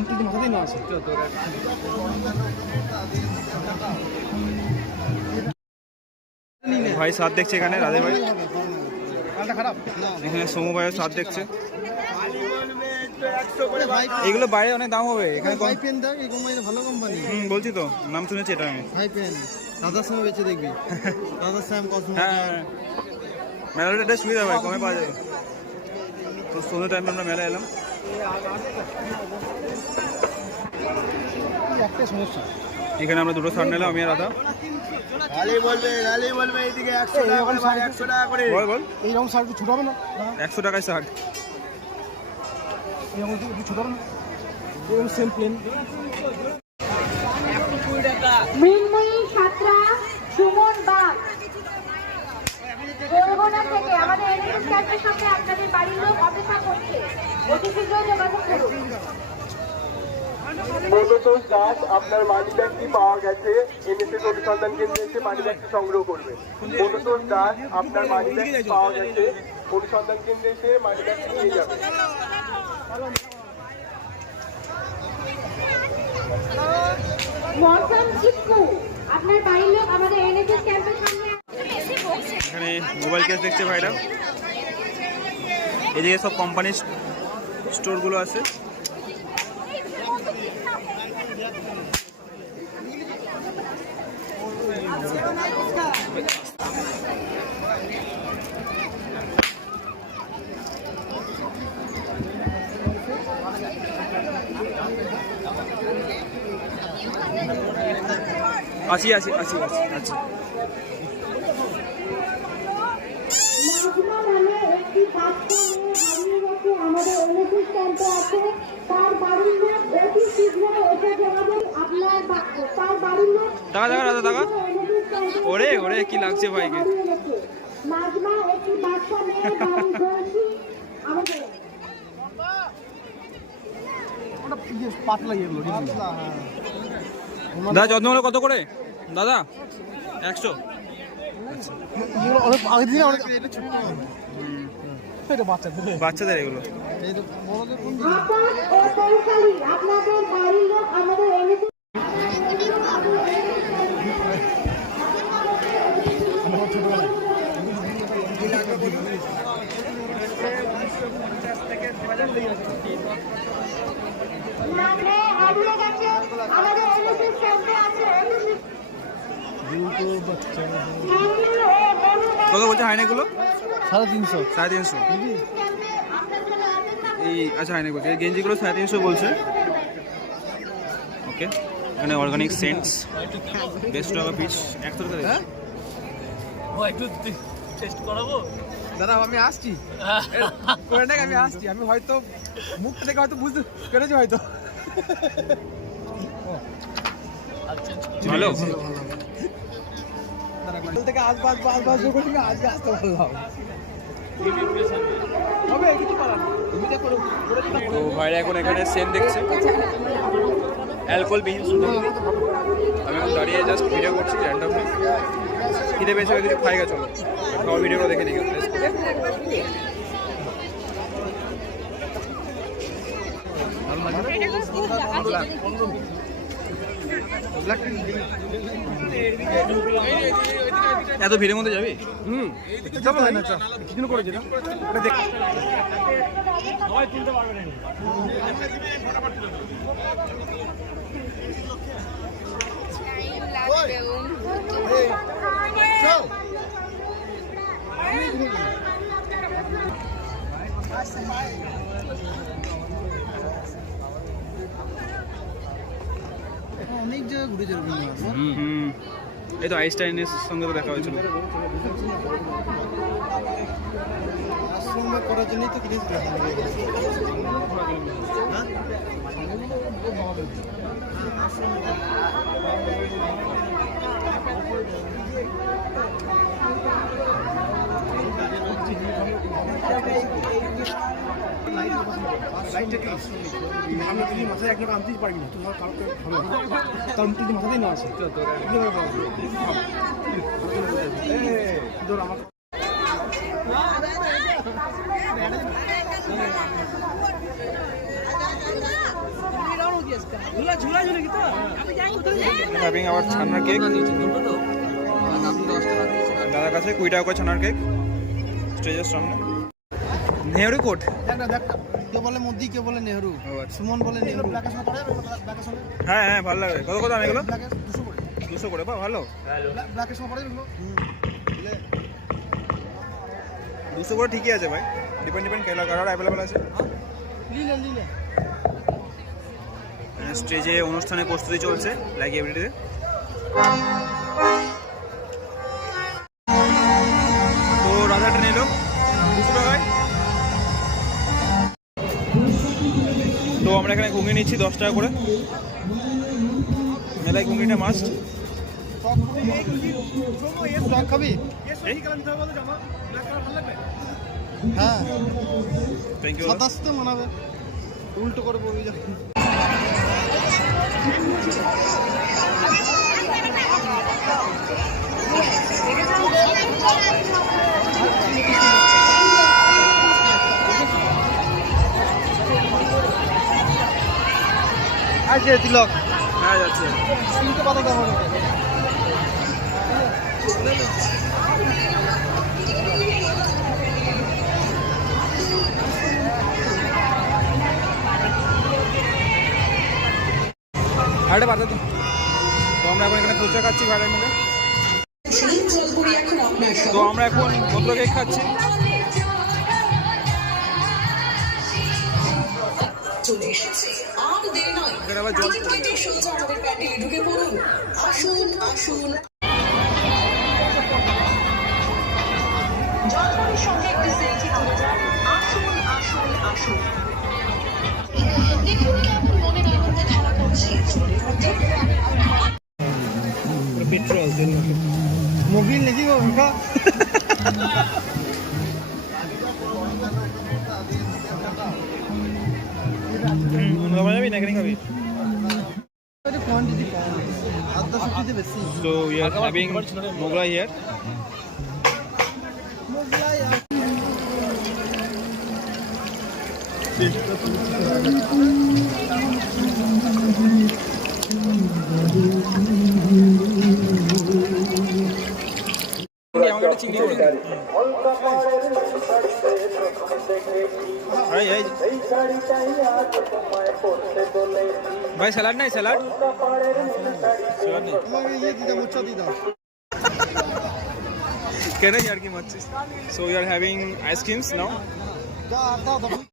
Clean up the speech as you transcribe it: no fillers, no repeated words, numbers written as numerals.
মাথাতেই না আছে। ভাই সাত দেখছে এখানে, রাধে ভাই এখানে সমু ভাইও সাত দেখছে। এগুলো বাইরে অনেক দাম হবে, এখানে ভালো কোম্পানি। বলছি তো, নাম শুনেছি এটা আমি। হাই পেন দাদার সময় বেঁচে দেখবি, দাদার সাম কসমো। হ্যাঁ, মেলাটা সুবিধা ভাই, কমে পাওয়া যাবে। তো সন্ধ্যে টাইমে আমরা মেলা এলাম। একটা সমস্যা, এখানে আমরা দুটো শার্ট নিলাম, আমি আর রাধা। এইদিকে 100 টাকা করে ভাই, 100 টাকা করে। বল এইরকম শার্ট ছোট হবে না? 100 টাকায় শার্ট। এরকম ছোট হবে না? এরকম সেম প্লেন। মৃন্ময়ী সাঁতরা, সুমন বাগ, বরগুনা থেকে আমাদের এনএসএস ক্যাম্পের সামনে আপনাদের বাড়ির লোক অপেক্ষা করছে, অতি শীঘ্র যোগাযোগ করুন। মনোতোষ দাস, আপনার মানি ব্যাগটি পাওয়া গেছে, এনএসএস অনুসন্ধান কেন্দ্রে এসে মানি ব্যাগটি সংগ্রহ করবে। মনোতোষ দাস, আপনার মানি ব্যাগটি পাওয়া গেছে, অনুসন্ধান কেন্দ্রে এসে মানি ব্যাগটি নিয়ে যাবে। মরসাম চিক্কু, আপনার বাড়ির লোক আমাদের এনএসএস ক্যাম্পের সামনে। এখানে মোবাইল কেস দেখছে ভাইরা। এদিকে সব কোম্পানির স্টোরগুলো আছে। আছি। নাজমা নামে একটি বাচ্চা মেয়ে হারিয়ে গেছে আমাদের এনএসএস ক্যাম্পে আছে। তার বাড়ির লোক অতি শীঘ্র এসে জানাবেন। তার বাড়ির লোক টাকা ওরে কি লাগছে ভাইকে। নাজমা একটি বাচ্চা মেয়ে বাড়ি বলছি আমাদের পাতলা এগুলো। দাদা যত্নগুলো কত করে দাদা? 100। অনেক আগে দিনে অনেক এটা বাচ্চাদের এগুলো। আকাশ ও পৌশালী, আপনাদের বাড়ির লোক আমাদের এনএসএস হারিয়ে গেছে আমাদের এনএসএস ক্যাম্পে আছে। কত বলছে হাইনেক গুলো? 350। 350। এই আচ্ছা হাইনেক বলছে, এই গেঞ্জিগুলো 350 বলছে। ওকে, এখানে অর্গানিক সেন্টস 150 টাকা পিস। 100 টাকা দেয়। একটু টেস্ট করাবো দাদা, আমি আসছি, আমি আসছি। আমি হয়তো মুখটা দেখে হয়তো বুঝতে পেরেছি হয়তো। ভালো থেকে আসবো আজকে আসতে পারলাম। হবে কিছু করার নেই। তো ভাইরা এখন এখানে সেন দেখছে, অ্যালকোহল বিহীন সুন্দর। আমি এখন দাঁড়িয়ে জাস্ট ভিডিও করছি র্যান্ডমলি। খিদে পেয়েছে, যদি খাই গেছো খাওয়া ভিডিওটা দেখে নিই। এত ভিড়ের মধ্যে যাবি? যাবো না, কিছু করেছি না। সবাই তুলতে পারবে না। অনেক জায়গায় ঘুরেছে রবীন্দ্রনাথ। এই তো আইনস্টাইনের সঙ্গে তো দেখা হয়েছিল। আশ্রম করার জন্যই তো কিনেছিল। আমরা যদি মাথায় একজন আনতেই পারি না, তোমার কাউকে তার যদি মাথাতেই না আসে ধর আমাকে। হ্যাভিং আবার ছানার কেক দাদার কাছে 20 টাকা করে ছানার কেক স্টেজের সামনে। নেহরু কোট কেউ বলে মোদি, কেউ বলে নেহরু, সুমন বলে নেহরু। হ্যাঁ হ্যাঁ ভালো লাগে। কত দাম এগুলো? 200 করে। বা ভালো, 200 করে ঠিকই আছে ভাই। ডিপেন্ড কালার অ্যাভেলেবেল আছে। স্টেজে অনুষ্ঠানের প্রস্তুতি চলছে লাইক এভরিডে। তো রাধাটা নিল 200 টাকায়। তো আমরা এখানে ঘুগনি নিচ্ছি 10 টাকা করে। মেলায় ঘুগনিটা মাস্ট। হ্যাঁ, থ্যাংক ইউ। সাদাস্তে মানাবে, উল্টো করে বলবি যখন। আছে তিলক, হ্যাঁ যাচ্ছে। 300 কত দাম হবে? আরে বাদ দে। তো আমরা এখন এখানে ফুচকা খাচ্ছি ভাড়ার মধ্যে। তো আমরা এখন মধ্য কেক খাচ্ছি। চলে এসেছে, আর দেরি নয়। এখানে আবার জল টিকিট কেটে সোজা আমাদের প্যান্ডেলে ঢুকে পড়ুন। আসুন আসুন। জলপাইয়ের সঙ্গে একটি সেলফি তুলে যান। আসুন আসুন আসুন। দেখুন কেমন মনের আনন্দে ধারা করছে। পেট্রোল মোবিল নাকি গো ওটা? যাবি না এখানে খাবি? কোয়ান্টিটি কম, আদা শুকিতে বেশি। So we are having Moglai here. ভাই স্যালাড নাই? স্যালাড নেই। তোমাকে ইয়ে দিদা, মুচ্ছা দিদা। কেন আর কি মারছিস? So we are having ice creams now. দাও দাও।